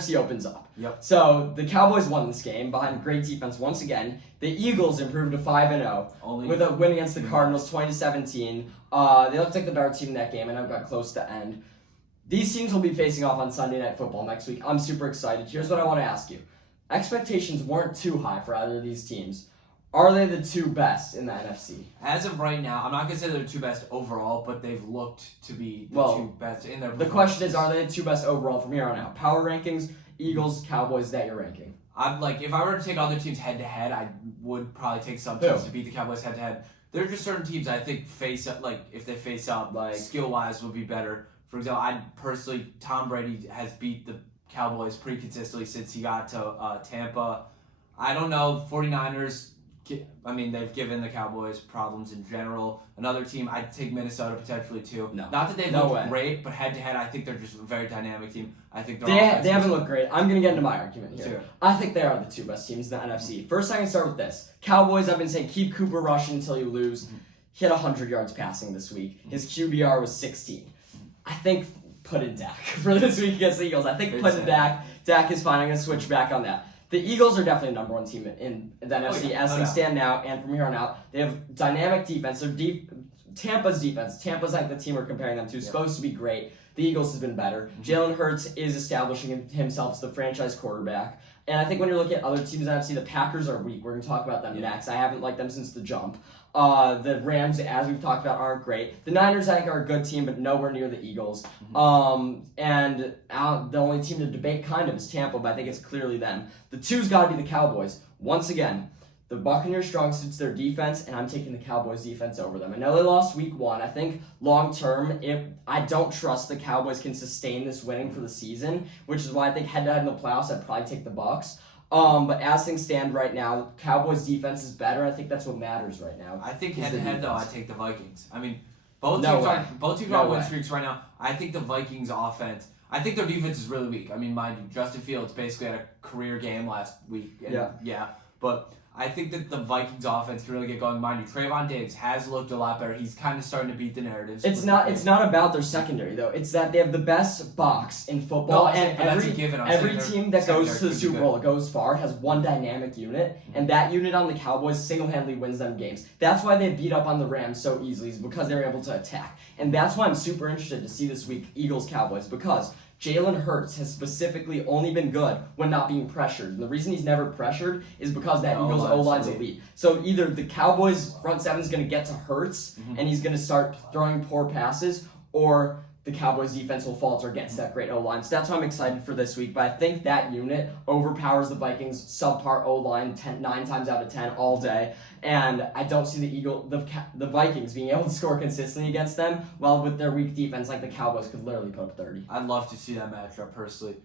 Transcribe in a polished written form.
NFC opens up. Yep. So the Cowboys won this game behind great defense once again. The Eagles improved to 5-0 with a win against the Cardinals 20-17. They looked like the better team in that game, and it got close to end. These teams will be facing off on Sunday Night Football next week. I'm super excited. Here's what I want to ask you. Expectations weren't too high for either of these teams. Are they the two best in the NFC? As of right now, I'm not going to say they're the two best overall, but they've looked to be the two best in their The question is, are they the two best overall from here on out? Power rankings, Eagles, Cowboys, that you're ranking. I'm like, if I were to take other teams head-to-head, I would probably take some teams to beat the Cowboys head-to-head. There are just certain teams I think face up, like, if they face up, like, skill-wise would be better. For example, Tom Brady has beat the Cowboys pretty consistently since he got to Tampa. I don't know, 49ers, they've given the Cowboys problems in general. Another team, I'd take Minnesota potentially too. No. Not that they've looked great, but head-to-head, I think they're just a very dynamic team. I think they haven't looked great. I'm going to get into my argument here. Sure. I think they are the two best teams in the NFC. First, I can start with this. Cowboys, I've been saying, keep Cooper rushing until you lose. He had 100 yards passing this week. His QBR was 16. I think put in Dak for this week against the Eagles. I think put in Dak. Dak is fine. I'm going to switch back on that. The Eagles are definitely the number one team in the NFC as things stand now, and from here on out, they have dynamic defense. Tampa's defense. Tampa's like the team we're comparing them to. Is supposed to be great. The Eagles has been better. Jalen Hurts is establishing himself as the franchise quarterback. And I think when you're looking at other teams in the NFC, the Packers are weak. We're going to talk about them next. I haven't liked them since the jump. The Rams, as we've talked about, aren't great. The Niners, I think, are a good team, but nowhere near the Eagles. And the only team to debate kind of is Tampa, but I think it's clearly them. The two's got to be the Cowboys. Once again, the Buccaneers' strong suit's their defense, and I'm taking the Cowboys' defense over them. I know they lost week 1. I think long-term, I don't trust the Cowboys can sustain this winning for the season, which is why I think head-to-head in the playoffs, I'd probably take the Bucs. But as things stand right now, Cowboys' defense is better. I think that's what matters right now. I think head-to-head, though, I'd take the Vikings. Both teams are on win streaks right now. I think the Vikings' offense, I think their defense is really weak. Mind you, Justin Fields basically had a career game last week. But I think that the Vikings offense can really get going. Mind you, Trayvon Diggs has looked a lot better. He's kind of starting to beat the narratives. It's not about their secondary, though. It's that they have the best box in football. And every team that goes to the Super Bowl, goes far, has one dynamic unit. And that unit on the Cowboys single-handedly wins them games. That's why they beat up on the Rams so easily, is because they were able to attack. And that's why I'm super interested to see this week Eagles-Cowboys, because Jalen Hurts has specifically only been good when not being pressured. And the reason he's never pressured is because that Eagles O-line's elite. So either the Cowboys front seven is going to get to Hurts and he's going to start throwing poor passes, or the Cowboys defense will falter against that great O-line. So that's why I'm excited for this week. But I think that unit overpowers the Vikings' subpar O-line 9 times out of 10 all day. And I don't see the Vikings being able to score consistently against them, while with their weak defense, like the Cowboys could literally put up 30. I'd love to see that matchup personally.